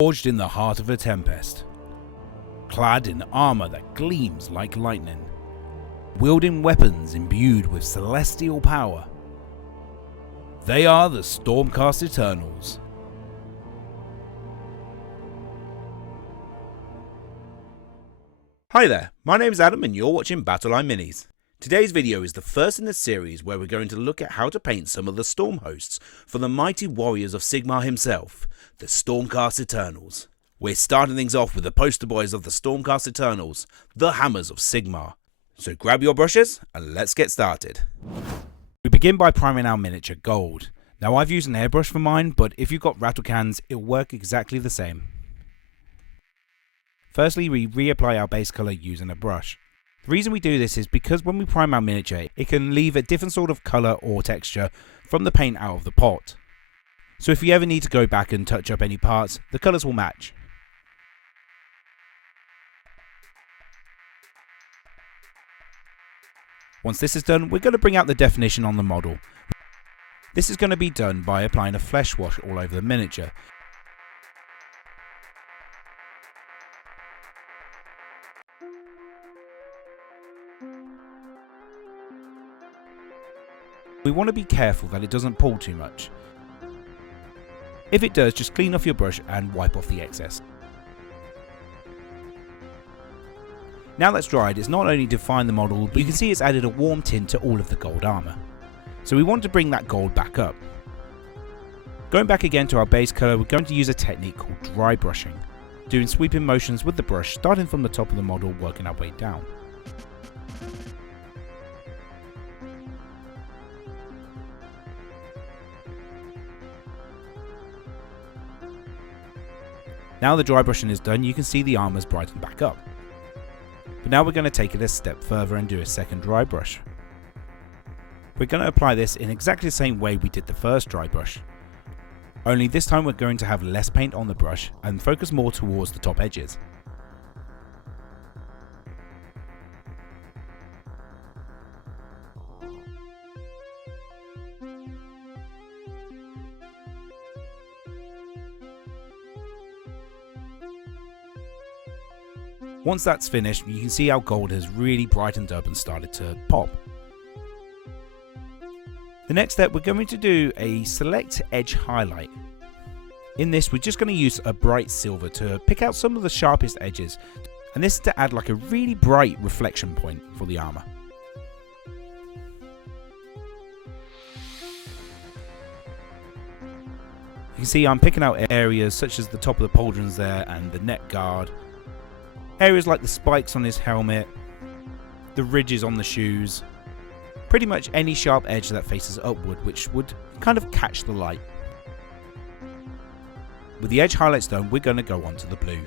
Forged in the heart of a tempest, clad in armour that gleams like lightning, wielding weapons imbued with celestial power, they are the Stormcast Eternals. Hi there, my name is Adam and you're watching Battleline Minis. Today's video is the first in the series where we're going to look at how to paint some of the Stormhosts for the mighty warriors of Sigmar himself, the Stormcast Eternals. We're starting things off with the poster boys of the Stormcast Eternals, the Hammers of Sigmar. So grab your brushes and let's get started. We begin by priming our miniature gold. Now I've used an airbrush for mine, but if you've got rattle cans, it'll work exactly the same. Firstly, we reapply our base colour using a brush. The reason we do this is because when we prime our miniature, it can leave a different sort of colour or texture from the paint out of the pot. So if you ever need to go back and touch up any parts, the colours will match. Once this is done, we're going to bring out the definition on the model. This is going to be done by applying a flesh wash all over the miniature. We want to be careful that it doesn't pull too much. If it does, just clean off your brush and wipe off the excess. Now that's dried, it's not only defined the model, but you can see it's added a warm tint to all of the gold armour. So we want to bring that gold back up. Going back again to our base colour, we're going to use a technique called dry brushing, doing sweeping motions with the brush, starting from the top of the model, working our way down. Now the dry brushing is done, you can see the armour's brightened back up. But now we're going to take it a step further and do a second dry brush. We're going to apply this in exactly the same way we did the first dry brush. Only this time we're going to have less paint on the brush and focus more towards the top edges. Once that's finished, you can see our gold has really brightened up and started to pop. The next step, we're going to do a select edge highlight. In this, we're just going to use a bright silver to pick out some of the sharpest edges, and this is to add like a really bright reflection point for the armour. You can see I'm picking out areas such as the top of the pauldrons there and the neck guard. Areas like the spikes on his helmet, the ridges on the shoes, pretty much any sharp edge that faces upward which would kind of catch the light. With the edge highlights done, we're going to go on to the blue.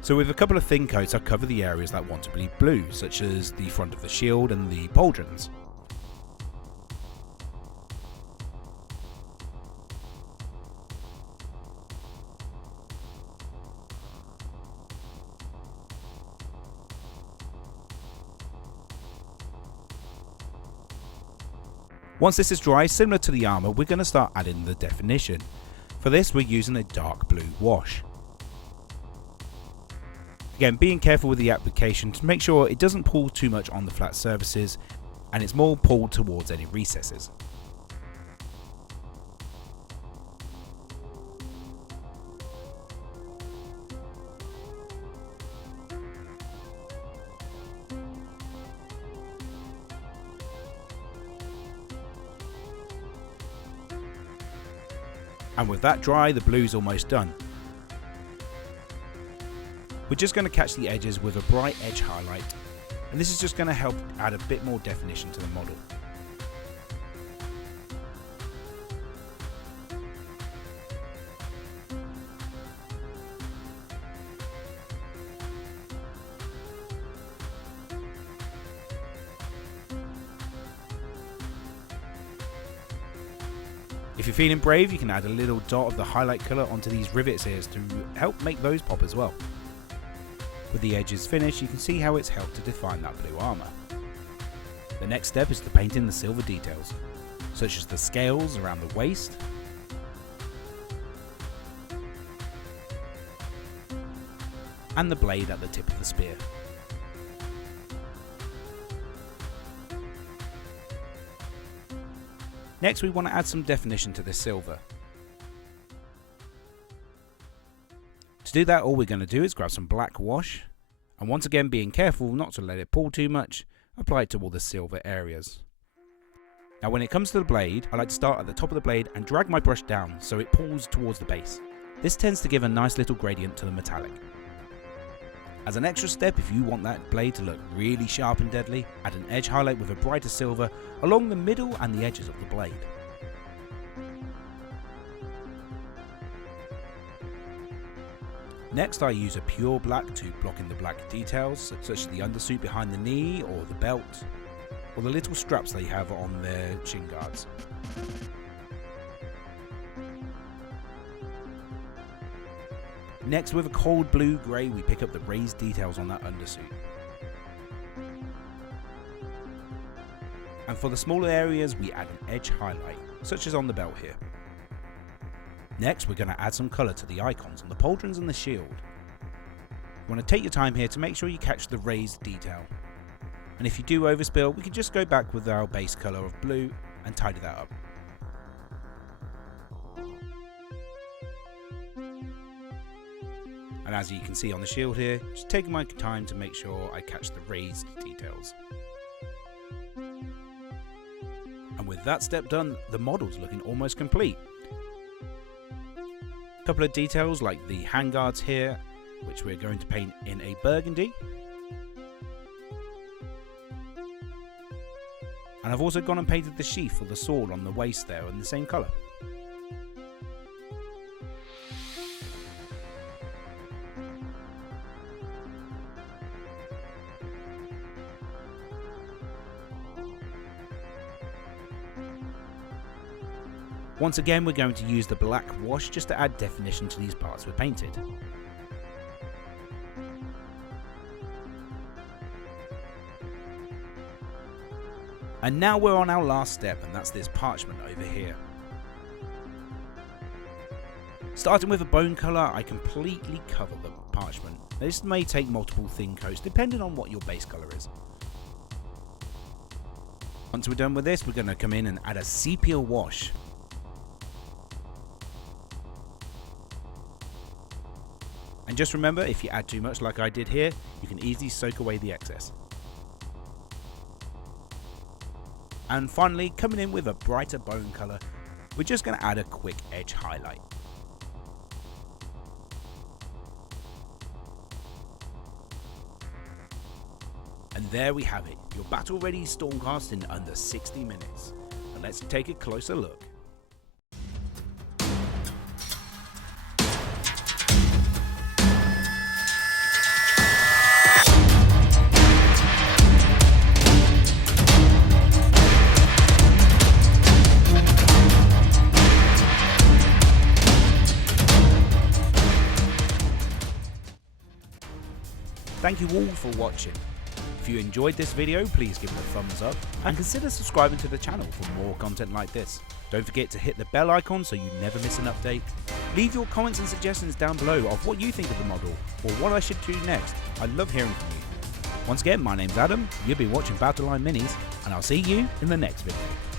So with a couple of thin coats, I'll cover the areas that want to be blue, such as the front of the shield and the pauldrons. Once this is dry, similar to the armour, we're going to start adding the definition. For this, we're using a dark blue wash. Again, being careful with the application to make sure it doesn't pull too much on the flat surfaces and it's more pulled towards any recesses. And with that dry, the blue's almost done. We're just going to catch the edges with a bright edge highlight, and this is just going to help add a bit more definition to the model. If you're feeling brave, you can add a little dot of the highlight colour onto these rivets here to help make those pop as well. With the edges finished, you can see how it's helped to define that blue armour. The next step is to paint in the silver details. such as the scales around the waist, and the blade at the tip of the spear. Next, we want to add some definition to this silver. To do that, all we're going to do is grab some black wash, and once again being careful not to let it pull too much, apply it to all the silver areas. Now when it comes to the blade, I like to start at the top of the blade and drag my brush down so it pulls towards the base. This tends to give a nice little gradient to the metallic. As an extra step, if you want that blade to look really sharp and deadly, add an edge highlight with a brighter silver along the middle and the edges of the blade. Next, I use a pure black to block in the black details, such as the undersuit behind the knee or the belt, or the little straps they have on their shin guards. Next, with a cold blue grey, we pick up the raised details on that undersuit. And for the smaller areas, we add an edge highlight, such as on the belt here. Next, we're going to add some colour to the icons on the pauldrons and the shield. You want to take your time here to make sure you catch the raised detail. And if you do overspill, we can just go back with our base colour of blue and tidy that up. And as you can see on the shield here, just taking my time to make sure I catch the raised details. And with that step done, the model's looking almost complete. A couple of details like the handguards here, which we're going to paint in a burgundy. And I've also gone and painted the sheath for the sword on the waist there in the same colour. Once again, we're going to use the black wash just to add definition to these parts we painted. And now we're on our last step, and that's this parchment over here. Starting with a bone colour, I completely cover the parchment. This may take multiple thin coats depending on what your base colour is. Once we're done with this, we're going to come in and add a sepia wash. And just remember, if you add too much like I did here, you can easily soak away the excess. And finally, coming in with a brighter bone colour, we're just going to add a quick edge highlight. And there we have it, your battle ready Stormcast in under 60 minutes. But let's take a closer look. Thank you all for watching. If you enjoyed this video, please give it a thumbs up and consider subscribing to the channel for more content like this. Don't forget to hit the bell icon so you never miss an update. Leave your comments and suggestions down below of what you think of the model or what I should do next. I love hearing from you. Once again, my name's Adam, you've been watching Battleline Minis, and I'll see you in the next video.